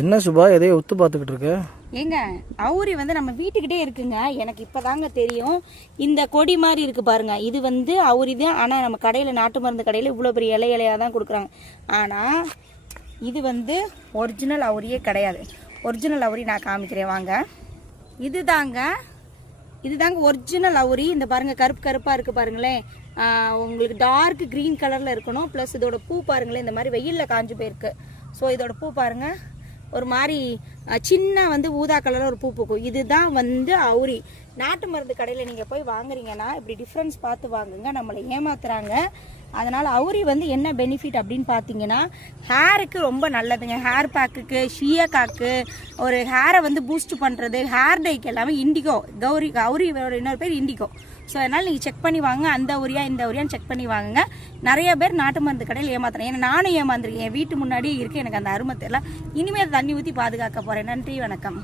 என்ன சுபா எதையோ ஒத்து பார்த்துக்கிட்டு இருக்க? ஏங்க அவுரி வந்து நம்ம வீட்டுக்கிட்டே இருக்குங்க. எனக்கு இப்போதாங்க தெரியும். இந்த கொடி மாதிரி இருக்கு பாருங்க, இது வந்து அவுரி தான். ஆனால் நம்ம கடையில் நாட்டு மருந்து கடையில் இவ்வளோ பெரிய இலையாக தான் கொடுக்குறாங்க. ஆனால் இது வந்து ஒரிஜினல் அவுரியே கிடையாது. ஒரிஜினல் அவுரி நான் காமிக்கிறேன் வாங்க. இதுதாங்க ஒரிஜினல் அவுரி. இந்த பாருங்க கருப்பு கருப்பாக இருக்குது பாருங்களேன். உங்களுக்கு டார்க் க்ரீன் கலரில் இருக்கணும். ப்ளஸ் இதோட பூ பாருங்களேன், இந்த மாதிரி வெயிலில் காஞ்சு போயிருக்கு. ஸோ இதோட பூ பாருங்கள், ஒரு மாதிரி சின்ன வந்து ஊதா கலரில் ஒரு பூ பூக்கும். இதுதான் வந்து அவுரி. நாட்டு மருந்து கடையில் நீங்கள் போய் வாங்குறீங்கன்னா இப்படி டிஃப்ரென்ஸ் பார்த்து வாங்குங்க, நம்மளை ஏமாத்துறாங்க. அதனால் அவுரி வந்து என்ன பெனிஃபிட் அப்படின்னு பார்த்தீங்கன்னா, ஹேருக்கு ரொம்ப நல்லதுங்க. ஹேர் பேக்குக்கு, ஷியக்காக்கு, ஒரு ஹேரை வந்து பூஸ்ட் பண்ணுறது, ஹேர் டைக்கு எல்லாமே இண்டிகோ. அவுரி இன்னொரு பேர் இண்டிகோ. ஸோ அதனால் நீங்கள் செக் பண்ணி வாங்க, அந்த அவுரியா இந்த அவுரியான்னு செக் பண்ணி வாங்குங்க. நிறைய பேர் நாட்டு மருந்து கடையில் ஏமாத்துறேன். ஏன்னா நானும் ஏமாந்துருக்கேன். என் வீட்டு முன்னாடியே இருக்குது, எனக்கு அந்த அருமை தெரியல. இனிமேல் தண்ணி ஊற்றி பாதுகாக்க போகிறேன். நன்றி, வணக்கம்.